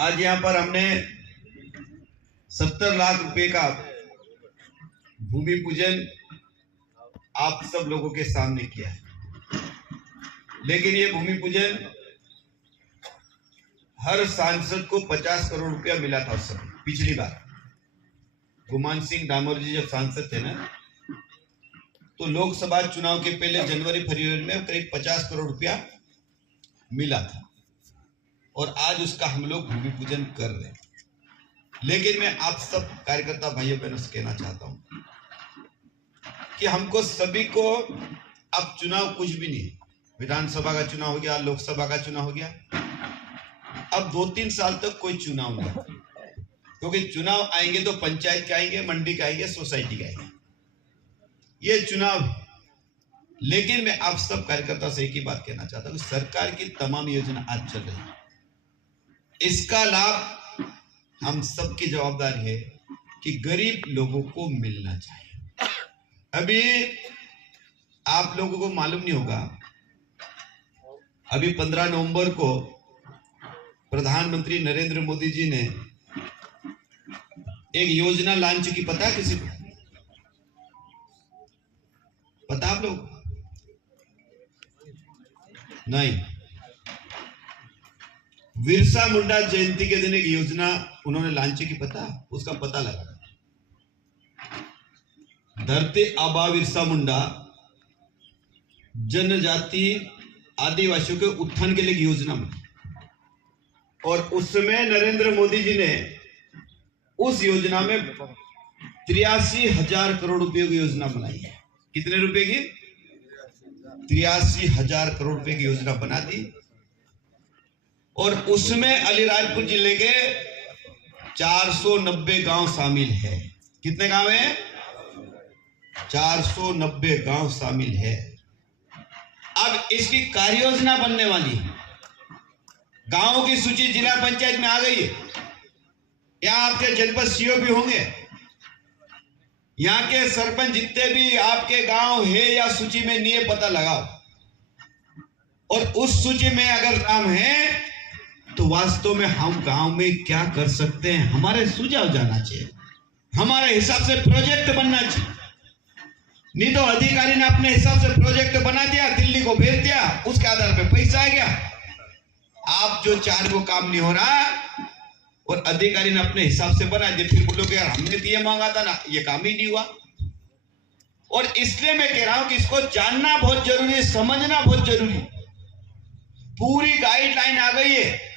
आज यहाँ पर हमने 70 लाख रुपए का भूमि पूजन आप सब लोगों के सामने किया है। लेकिन ये भूमि पूजन हर सांसद को 50 करोड़ रुपया मिला था उस समय। पिछली बार गुमान सिंह डामोर जी जब सांसद थे ना, तो लोकसभा चुनाव के पहले जनवरी फरवरी में करीब 50 करोड़ रुपया मिला था और आज उसका हम लोग भूमि पूजन कर रहे हैं। लेकिन मैं आप सब कार्यकर्ता भाइयों बहनों से कहना चाहता हूं कि हमको सभी को अब चुनाव कुछ भी नहीं, विधानसभा का चुनाव हो गया, लोकसभा का चुनाव हो गया, अब 2-3 साल तक कोई चुनाव नहीं, क्योंकि चुनाव आएंगे तो पंचायत के आएंगे, मंडी के आएंगे, सोसाइटी के आएंगे, ये चुनाव। लेकिन मैं आप सब कार्यकर्ता से एक ही बात कहना चाहता हूं कि सरकार की तमाम योजना आज चल रही है, इसका लाभ हम सबकी जवाबदारी है कि गरीब लोगों को मिलना चाहिए। अभी आप लोगों को मालूम नहीं होगा, अभी 15 नवंबर को प्रधानमंत्री नरेंद्र मोदी जी ने एक योजना लॉन्च की, पता है किसी को? पता आप लोग? नहीं। बिरसा मुंडा जयंती के दिन एक योजना उन्होंने लॉन्च की, पता? उसका पता लगा, धरती आबा बिरसा मुंडा जनजाति आदिवासियों के उत्थान के लिए योजना बनी और उसमें नरेंद्र मोदी जी ने उस योजना में 83,000 करोड़ रुपए की योजना बनाई है। कितने रुपए की? 83,000 करोड़ रुपए की योजना बना दी और उसमें अलीराजपुर जिले के 490 गांव शामिल है। कितने गांव है? 490 गांव शामिल है। अब इसकी कार्य योजना बनने वाली है। गांवों की सूची जिला पंचायत में आ गई है। यहाँ आपके जनपद सीओ भी होंगे, यहाँ के सरपंच जितने भी आपके गांव है या सूची में नहीं है, पता लगाओ और उस सूची में अगर नाम है तो वास्तव में हम गांव में क्या कर सकते हैं, हमारे सुझाव जाना चाहिए, हमारे हिसाब से प्रोजेक्ट बनना चाहिए। नहीं तो अधिकारी ने अपने हिसाब से प्रोजेक्ट बना दिया, दिल्ली को भेज दिया, उसके आधार पे पैसा आ गया, आप जो चार वो काम नहीं हो रहा और अधिकारी ने अपने हिसाब से बना दिया, फिर बोलोगे यार हमने तो ये मांगा था ना, ये काम ही नहीं हुआ। और इसलिए मैं कह रहा हूं कि इसको जानना बहुत जरूरी है, समझना बहुत जरूरी है। पूरी गाइडलाइन आ गई है।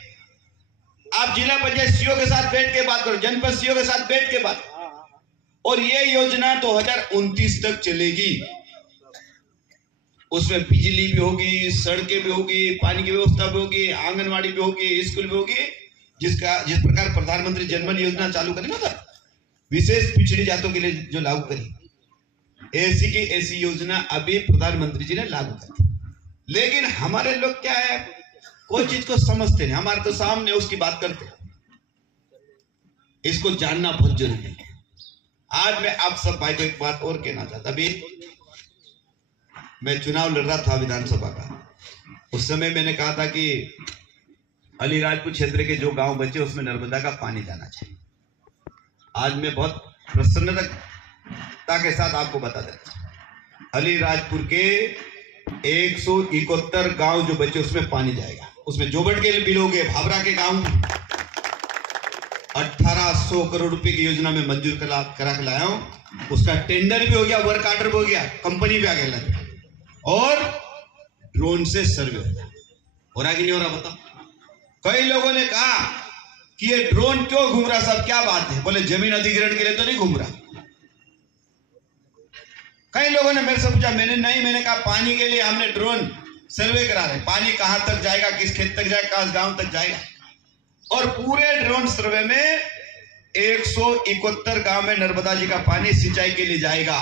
आप जिला पंचायत सीओ के साथ बैठ के बात करो, जनपद सीओ के साथ बैठ के बात, और ये योजना 2029 तक चलेगी। उसमें बिजली भी होगी, सड़कें भी होगी, पानी की व्यवस्था भी होगी, आंगनवाड़ी भी होगी, स्कूल भी होगी, जिस प्रकार प्रधानमंत्री जनधन योजना चालू करी ना था, विशेष पिछड़ी जातों के लिए जो लागू करी, ऐसी की ऐसी योजना अभी प्रधानमंत्री जी ने लागू करी। लेकिन हमारे लोग क्या है, कोई चीज को समझते नहीं, हमारे तो सामने उसकी बात करते। इसको जानना बहुत जरूरी है। आज मैं आप सब भाई को एक बात और कहना चाहता, अभी मैं चुनाव लड़ रहा था विधानसभा का, उस समय मैंने कहा था कि अलीराजपुर क्षेत्र के जो गांव बचे उसमें नर्मदा का पानी जाना चाहिए। आज मैं बहुत प्रसन्नता के साथ आपको बता देता, अलीराजपुर के 171 गांव जो बचे उसमें पानी जाएगा। उसमें जोबट के भी लोग है, भावरा के गांव 1800 करोड़ रुपए की योजना में मंजूर करा के लाया हूं। उसका टेंडर भी हो गया, वर्क ऑर्डर भी हो गया, कंपनी भी आगे लगी और ड्रोन से सर्वे हो गया। हो रहा कि नहीं हो रहा बताओ? कई लोगों ने कहा कि ये ड्रोन क्यों घूम रहा, सब क्या बात है? बोले जमीन अधिग्रहण के लिए तो नहीं घूम रहा। कई लोगों ने मेरे से पूछा, मैंने कहा पानी के लिए हमने ड्रोन सर्वे करा रहे, पानी कहां तक जाएगा, किस खेत तक जाएगा, किस गांव तक जाएगा, और पूरे ड्रोन सर्वे में 171 गांव में नर्मदा जी का पानी सिंचाई के लिए जाएगा।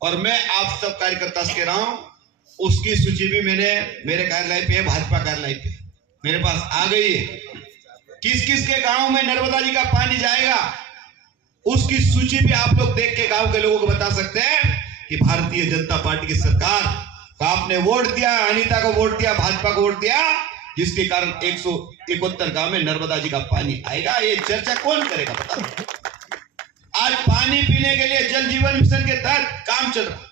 और मैं आप सब कार्यकर्ता से कह रहा हूं, उसकी सूची भी मैंने मेरे कार्यालय पे, भाजपा कार्यालय पे मेरे पास आ गई है। किस किस के गांव में नर्मदा जी का पानी जाएगा उसकी सूची भी आप लोग देख के गांव के लोगों को बता सकते हैं कि भारतीय जनता पार्टी की सरकार को आपने वोट दिया, अनीता को वोट दिया, भाजपा को वोट दिया, जिसके कारण 71 गांव में नर्मदा जी का पानी आएगा। ये चर्चा कौन करेगा बताओ? आज पानी पीने के लिए जल जीवन मिशन के तहत काम चल रहा।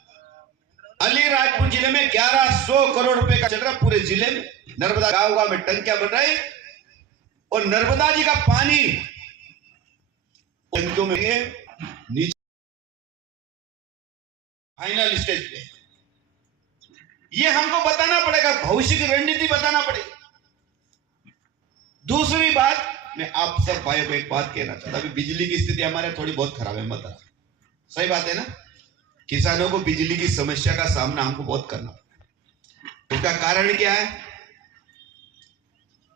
अलीराजपुर जिले में 1100 करोड़ रुपए का चल रहा पूरे जिले में। नर्मदा गांव गांव में टंकियां बन रही और नर्मदा जी का पानी टंकियों में नीचे फाइनल स्टेज पे। ये हमको बताना पड़ेगा, भविष्य की रणनीति बताना पड़ेगी। दूसरी बात, मैं आप सब भाइयों को एक बात कहना चाहता हूं। बिजली की स्थिति हमारे थोड़ी बहुत खराब है, मत सही बात है ना। किसानों को बिजली की समस्या का सामना हमको बहुत करना पड़ता है। उसका कारण क्या है?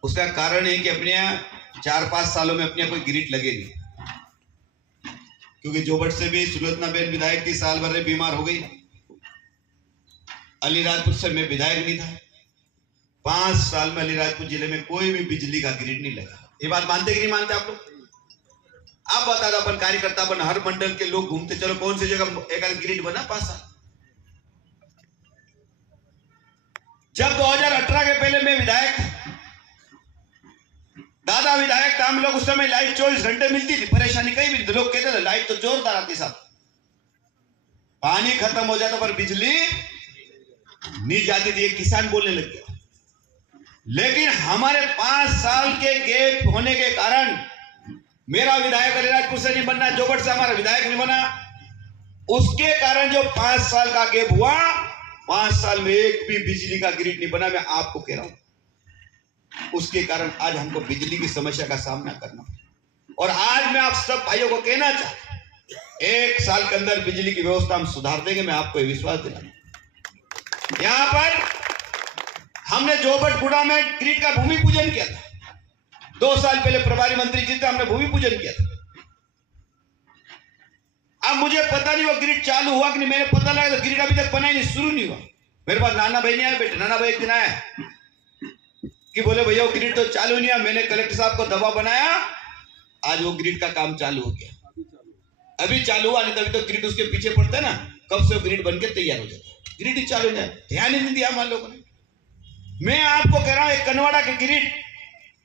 उसका कारण है कि अपने यहाँ 4-5 सालों में अपने कोई ग्रिड लगे नहीं, क्योंकि जोबट से भी सुलोचनाबेन विधायक थी, साल भर में बीमार हो गई। अलीराजपुर से मैं विधायक नहीं था, 5 साल में अलीराजपुर जिले में कोई भी बिजली का ग्रिड नहीं लगा। ये बात मानते कि नहीं मानते आप लोग? आप बता दो, अपन कार्यकर्ता अपन हर मंडल के लोग घूमते, चलो कौन सी जगह एक ग्रिड बना 5 साल। जब 2018 के पहले मैं विधायक था, दादा विधायक था, हम लोग उस समय लाइट 24 घंटे मिलती थी, परेशानी कहीं भी। लोग कहते थे लाइट तो जोरदार आती, साहब पानी खत्म हो जाता पर बिजली नहीं जाती थी। एक किसान बोलने लग गया। लेकिन हमारे 5 साल के गैप होने के कारण मेरा विधायक अलीराजपुर से नहीं बनना, जोबट से हमारा विधायक नहीं बना। उसके कारण जो 5 साल का गैप हुआ, 5 साल में एक भी बिजली का ग्रिड नहीं बना। मैं आपको कह रहा हूं, उसके कारण आज हमको बिजली की समस्या का सामना करना। और आज मैं आप सब भाइयों को कहना चाहता हूं, 1 साल के अंदर बिजली की व्यवस्था हम सुधार देंगे। मैं आपको विश्वास दिलाता हूं। यहां पर हमने जोबट गुड़ा में ग्रिड का भूमि पूजन किया था। 2 साल पहले प्रभारी मंत्री जी थे, हमने भूमि पूजन किया था। अब मुझे पता नहीं वो ग्रिड चालू हुआ कि नहीं। मैंने पता लगा तो ग्रिड अभी तक बना ही नहीं, शुरू नहीं हुआ। मेरे पास नाना भाई नहीं आया, बेटे नाना भाई एक दिन आया कि बोले भैया वो ग्रिड तो चालू नहीं है। मैंने कलेक्टर साहब को दबाव बनाया, आज वो ग्रिड का काम चालू हो गया। अभी चालू हुआ, नहीं तभी तो ग्रिड उसके पीछे पड़ता है ना, कब से वो ग्रिड बनके तैयार हो जाता है। ग्रिड ही चालू नहीं, ध्यान ही नहीं दिया मान लोगों ने। मैं आपको कह रहा हूं, एक कनवाड़ा के ग्रिड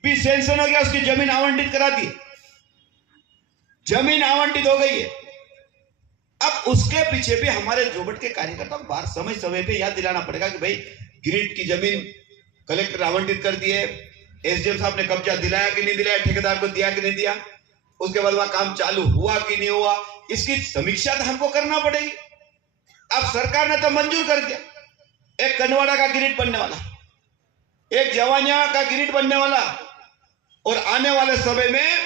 भी सैंक्शन हो गया, उसकी जमीन आवंटित करा दी, जमीन आवंटित हो गई है। अब उसके पीछे भी हमारे जोबट के कार्यकर्ता को बार समय समय पे याद दिलाना पड़ेगा कि भाई ग्रिड की जमीन कलेक्टर आवंटित कर दी है, एसडीएम साहब ने कब्जा दिलाया कि नहीं दिलाया, ठेकेदार को दिया कि नहीं दिया, उसके बाद वहां काम चालू हुआ कि नहीं हुआ, इसकी समीक्षा तो हमको करना पड़ेगी। अब सरकार ने तो मंजूर कर दिया, एक कनवाड़ा का ग्रिड बनने वाला, एक जवानिया का ग्रिड बनने वाला, और आने वाले समय में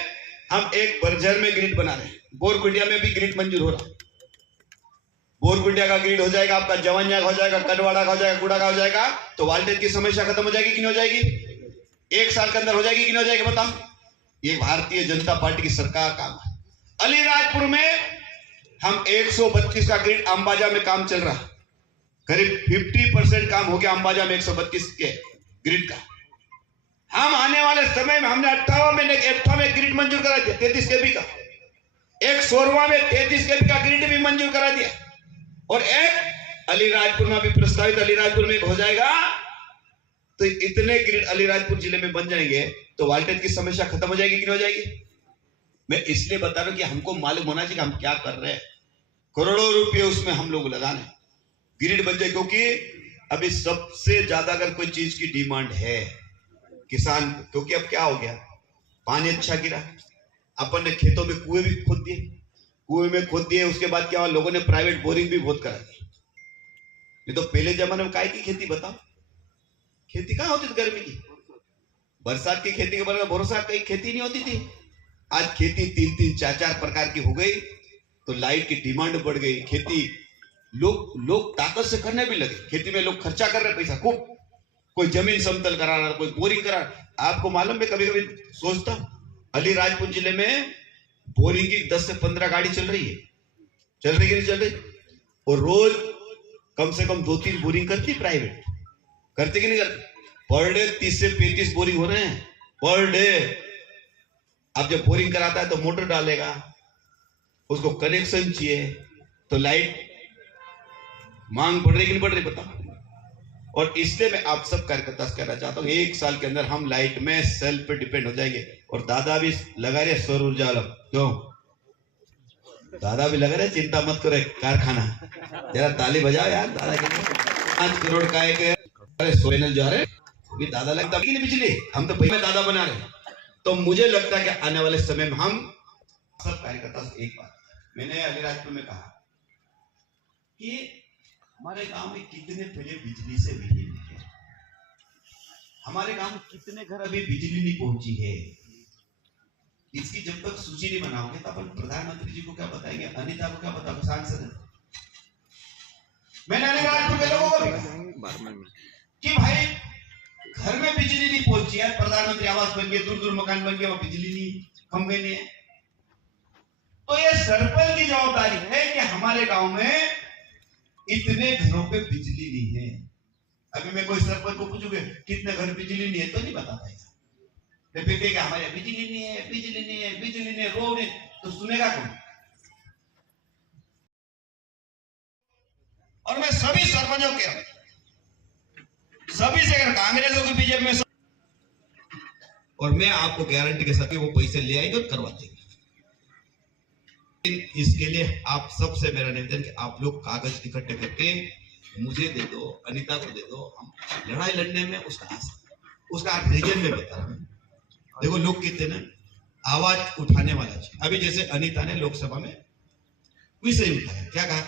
हम एक बरझर में ग्रिड बना रहे हैं। बोरकुंडिया में भी ग्रिड मंजूर हो रहा। बोरकुंडिया का ग्रिड हो जाएगा, आपका जवानिया का हो जाएगा, कनवाड़ा का हो जाएगा, गुड़ा का हो जाएगा, तो वोल्टेज की समस्या खत्म हो जाएगी कि नहीं हो जाएगी? 1 साल के अंदर हो जाएगी कि नहीं हो जाएगी बताओ? ये भारतीय जनता पार्टी की सरकार का काम है। अलीराजपुर में हम 132 का ग्रिड अंबाजा में काम चल रहा, करीब 50% काम हो गया अंबाजा में 132 के ग्रिड का। हम आने वाले समय में हमने 58 में ग्रिड मंजूर करा दिया 33 केवी का, एक सोरवा में 33 केवी का ग्रिड भी मंजूर करा दिया, और एक अलीराजपुर में भी प्रस्तावित अलीराजपुर में एक हो जाएगा। तो इतने ग्रिड अलीराजपुर जिले में बन जाएंगे तो वोल्टेज की समस्या खत्म हो जाएगी कि नहीं हो जाएगी? मैं इसलिए बता रहा हूं कि हमको मालूम होना चाहिए कि हम क्या कर रहे हैं। करोड़ों रुपये उसमें हम लोग लगाने, ग्रिड बन जाए। क्योंकि अभी सबसे ज्यादा अगर कोई चीज की डिमांड है किसान, क्योंकि अब क्या हो गया, पानी अच्छा गिरा, अपन ने खेतों में कुएं भी खोद दिए, कुएं में खोद दिए, उसके बाद क्या हुआ, लोगों ने प्राइवेट बोरिंग भी बहुत करा दी। नहीं तो पहले जमाने में काय की खेती बताओ, खेती कहां होती थी गर्मी की, बरसात की खेती के बारे में भरोसा, कहीं खेती नहीं होती थी। आज खेती 3-3, 4-4 प्रकार की हो गई, तो लाइट की डिमांड बढ़ गई। खेती लोग ताकत से करने भी लगे, खेती में लोग खर्चा कर रहे पैसा खूब, कोई जमीन समतल करा रहा, कोई बोरिंग करा। आपको मालूम है, कभी कभी सोचता अलीराजपुर जिले में बोरिंग की 10 से 15 गाड़ी चल रही है, चल रही कि नहीं चल रही? और रोज कम से कम 2-3 बोरिंग करती प्राइवेट, करते कि नहीं करते? पर डे 30 से 35 बोरिंग हो रहे हैं पर डे। अब जब बोरिंग कराता है तो मोटर डालेगा, उसको कनेक्शन चाहिए, तो लाइट मांग बढ़ रही कि नहीं बढ़ रही बताओ? और इसलिए मैं आप सब कार्यकर्ता से कहना चाहता हूँ, 1 साल के अंदर हम लाइट में सेल्फ पे डिपेंड हो जाएंगे। और दादा भी लगा रहे सौर ऊर्जा वाला, क्यों दादा भी लगा रहे, चिंता मत करो, कारखाना जरा ताली बजाओ यार दादा के लिए। 5 करोड़ का एक सोलर जा रहे भी दादा लगता नहीं बिजली, हम तो भाई में दादा बना रहे। तो मुझे लगता है कि आने वाले समय में हम सब कार्यकर्ता से एक बात, मैंने अलीराजपुर में कहा कि हमारे गांव में कितने पहले बिजली से विहीन है, हमारे गांव में कितने घर अभी बिजली नहीं पहुंची है। इसकी जब तक सूची नहीं बनाओगे तो अपन प्रधानमंत्री जी को क्या बताएंगे, अनिता को क्या बताओगे, सांसद। मैंने अलीराजपुर के लोगों को कहा कि भाई घर में बिजली नहीं पहुंची है, प्रधानमंत्री आवास बन गए, दूर दूर मकान बन गए, वहां बिजली नहीं, खंभे नहीं है। तो ये सरपंच की जवाबदारी है कि हमारे गांव में इतने घरों पे बिजली नहीं है। अभी मैं कोई सरपंच को पूछूंगा कितने घर बिजली नहीं है तो नहीं बता पाएगा, फिर हमारे बिजली नहीं है, बिजली नहीं है, बिजली नहीं है, रो नहीं, तो सुनेगा कौन। और मैं सभी सरपंचों के सभी से अगर कांग्रेस हो कि बीजेपी में, और मैं आपको गारंटी के साथ वो पैसे ले आएंगे और करवा देंगे। इसके लिए आप सबसे मेरा निवेदन कि आप लोग कागज इकट्ठे करके मुझे दे दो, अनीता को दे दो। हम लड़ाई लड़ने में उसका रीजन में बता रहा हूं। देखो लोग कहते हैं ना आवाज उठाने वाला चाहिए। अभी जैसे अनीता ने लोकसभा में विषय उठाया, क्या कहा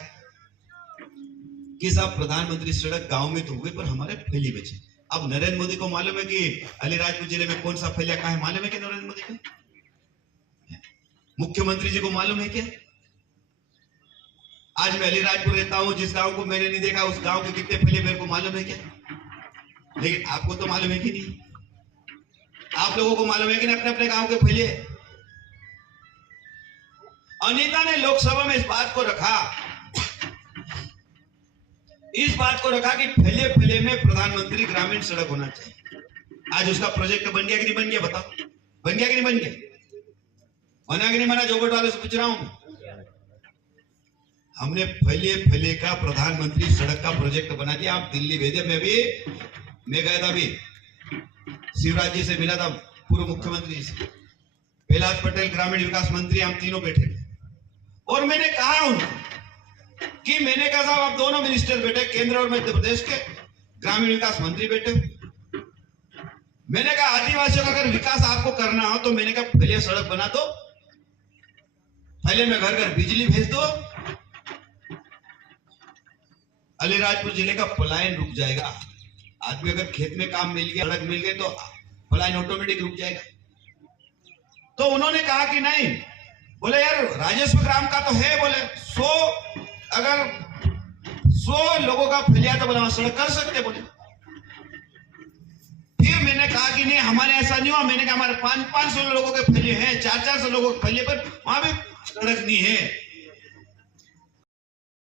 कि साहब प्रधानमंत्री सड़क गांव में तो हुए पर हमारे फैली बचे। अब नरेंद्र मोदी को मालूम है कि अलीराजपुर जिले में कौन सा फैलिया कहा है, मालूम है कि नरेंद्र मोदी को, मुख्यमंत्री जी को मालूम है क्या? आज मैं अलीराजपुर रहता हूं, जिस गांव को मैंने नहीं देखा उस गांव के कितने फैले मेरे को मालूम है क्या? लेकिन आपको तो मालूम है कि नहीं, आप लोगों को मालूम है कि नहीं अपने अपने गांव के फैले। अनीता ने लोकसभा में इस बात को रखा कि फैले फैले में प्रधानमंत्री ग्रामीण सड़क होना चाहिए। आज उसका प्रोजेक्ट बन गया कि नहीं बन गया, बताओ, बन गया कि नहीं बन गया? बना कि नहीं बना? जोबट वाले से पूछ रहा हूं। हमने फैले फैले का प्रधानमंत्री सड़क का प्रोजेक्ट बना दिया। आप दिल्ली भेजे, मैं गया था, अभी शिवराज जी से मिला था, पूर्व मुख्यमंत्री जी से, कैलाश पटेल ग्रामीण विकास मंत्री, हम तीनों बैठे और मैंने कहा उनको कि मैंने कहा साहब आप दोनों मिनिस्टर बैठे, केंद्र और मध्य प्रदेश के ग्रामीण विकास मंत्री बैठे। मैंने कहा आदिवासियों का अगर विकास आपको करना हो तो मैंने कहा पहले सड़क बना दो, पहले में घर घर बिजली भेज दो, अलीराजपुर जिले का पलायन रुक जाएगा। आदमी अगर खेत में काम मिल गया, सड़क मिल गई तो पलायन ऑटोमेटिक रुक जाएगा। तो उन्होंने कहा कि नहीं, बोले यार राजस्व ग्राम का तो है, बोले 100 लोगों का फैलिया तो बोला सड़क कर सकते बोले। फिर मैंने कहा कि नहीं हमारे ऐसा नहीं हुआ, मैंने कहा हमारे 500 लोगों के फैलिए हैं, 400 लोगों के फैलिए पर वहां भी सड़क नहीं है।